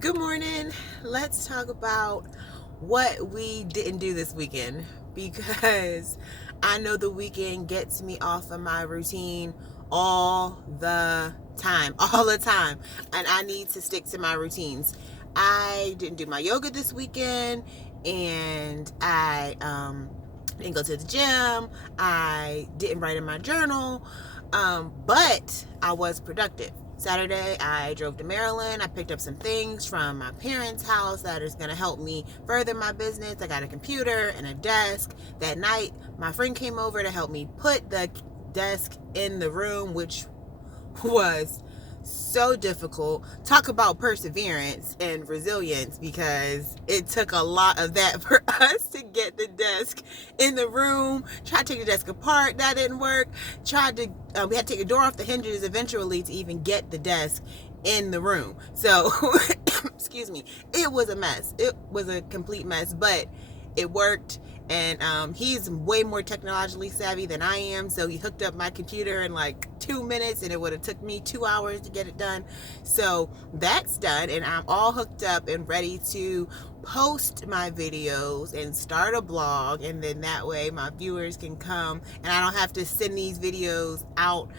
Good morning. Let's talk about what we didn't do this weekend because I know the weekend gets me off of my routine all the time, all the time, and I need to stick to my routines. I didn't do my yoga this weekend, and I didn't go to the gym. I didn't write in my journal, but I was productive. Saturday, I drove to Maryland. I picked up some things from my parents' house that is going to help me further my business. I got a computer and a desk. That night, my friend came over to help me put the desk in the room, which was so difficult. Talk about perseverance and resilience, because it took a lot of that for us to get the desk in the room. Tried to take the desk apart, that didn't work. We had to take the door off the hinges eventually to even get the desk in the room. So excuse me, it was a mess. It was a complete mess, but it worked. And he's way more technologically savvy than I am, so he hooked up my computer in like 2 minutes, and it would have took me 2 hours to get it done. So that's done, and I'm all hooked up and ready to post my videos and start a blog, and then that way my viewers can come and I don't have to send these videos out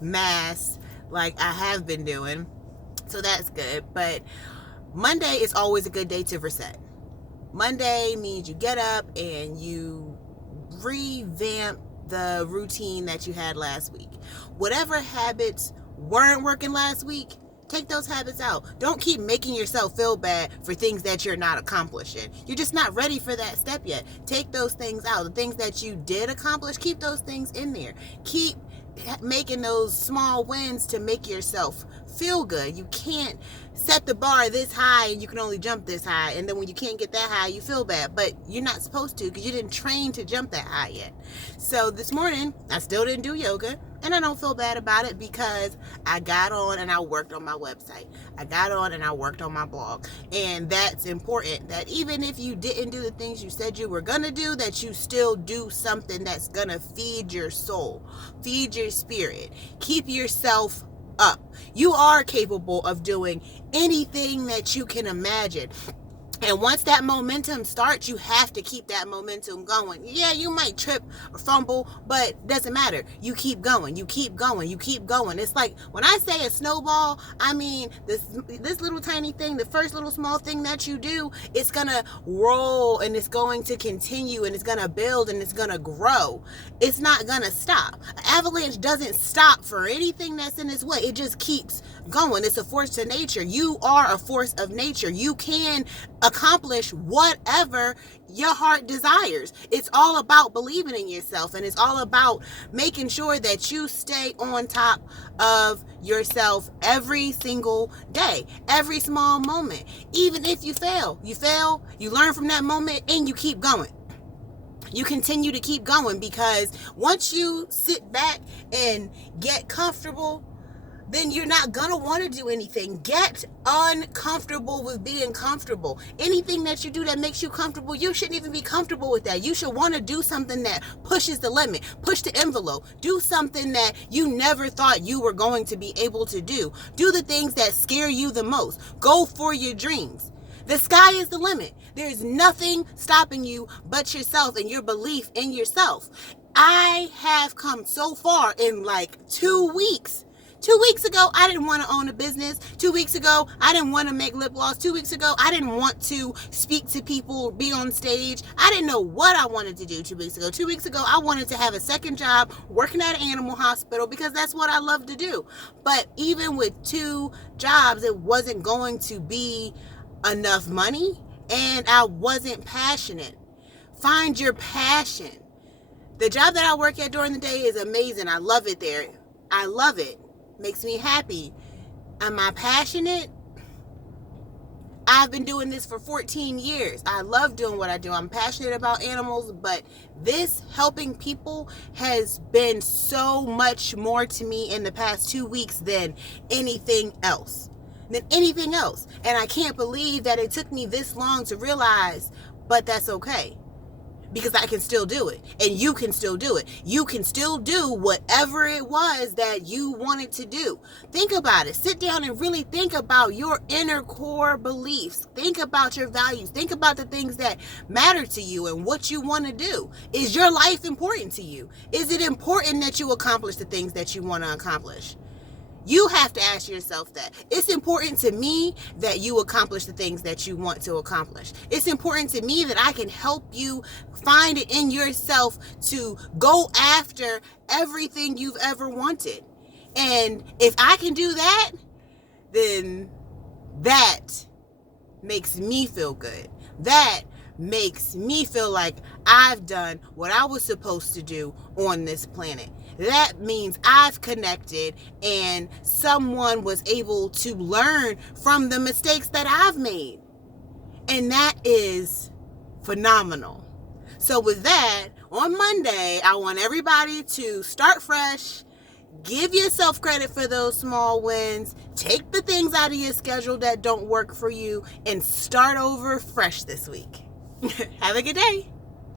mass like I have been doing. So that's good. But Monday is always a good day to reset. Monday means you get up and you revamp the routine that you had last week. Whatever habits weren't working last week, take those habits out. Don't keep making yourself feel bad for things that you're not accomplishing. You're just not ready for that step yet. Take those things out. The things that you did accomplish, keep those things in there. Keep making those small wins to make yourself feel good. You can't set the bar this high and you can only jump this high, and then when you can't get that high you feel bad, but you're not supposed to because you didn't train to jump that high yet. So this morning I still didn't do yoga, and I don't feel bad about it because I got on and I worked on my website. I got on and I worked on my blog. And that's important, that even if you didn't do the things you said you were gonna do, that you still do something that's gonna feed your soul, feed your spirit, keep yourself up. You are capable of doing anything that you can imagine. And once that momentum starts, you have to keep that momentum going. Yeah, you might trip or fumble, but it doesn't matter. You keep going, you keep going, you keep going. It's like when I say a snowball, I mean this little tiny thing, the first little small thing that you do, it's gonna roll and it's going to continue and it's gonna build and it's gonna grow. It's not gonna stop. An avalanche doesn't stop for anything that's in its way. It just keeps going. It's a force of nature. You are a force of nature. You can accomplish whatever your heart desires. It's all about believing in yourself, and it's all about making sure that you stay on top of yourself every single day, every small moment. Even if you fail, you learn from that moment and you keep going. You continue to keep going, because once you sit back and get comfortable, then you're not gonna want to do anything. Get uncomfortable with being comfortable. Anything that you do that makes you comfortable, you shouldn't even be comfortable with that. You should want to do something that pushes the limit, push the envelope, do something that you never thought you were going to be able to do. Do the things that scare you the most. Go for your dreams. The sky is the limit. There's nothing stopping you but yourself and your belief in yourself. I have come so far in like 2 weeks. 2 weeks ago, I didn't want to own a business. 2 weeks ago, I didn't want to make lip gloss. 2 weeks ago, I didn't want to speak to people, be on stage. I didn't know what I wanted to do 2 weeks ago. 2 weeks ago, I wanted to have a second job working at an animal hospital because that's what I love to do. But even with 2 jobs, it wasn't going to be enough money, and I wasn't passionate. Find your passion. The job that I work at during the day is amazing. I love it there. I love it. Makes me happy. Am I passionate? I've been doing this for 14 years. I love doing what I do. I'm passionate about animals, but this helping people has been so much more to me in the past 2 weeks than anything else. And I can't believe that it took me this long to realize, but that's okay. because I can still do it, and you can still do it. You can still do whatever it was that you wanted to do. Think about it. Sit down and really think about your inner core beliefs. Think about your values. Think about the things that matter to you and what you want to do. Is your life important to you? Is it important that you accomplish the things that you want to accomplish? You have to ask yourself that. It's important to me that you accomplish the things that you want to accomplish. It's important to me that I can help you find it in yourself to go after everything you've ever wanted. And if I can do that, then that makes me feel good. That makes me feel like I've done what I was supposed to do on this planet. That means I've connected and someone was able to learn from the mistakes that I've made. And that is phenomenal. So with that, on Monday, I want everybody to start fresh. Give yourself credit for those small wins. Take the things out of your schedule that don't work for you and start over fresh this week. Have a good day.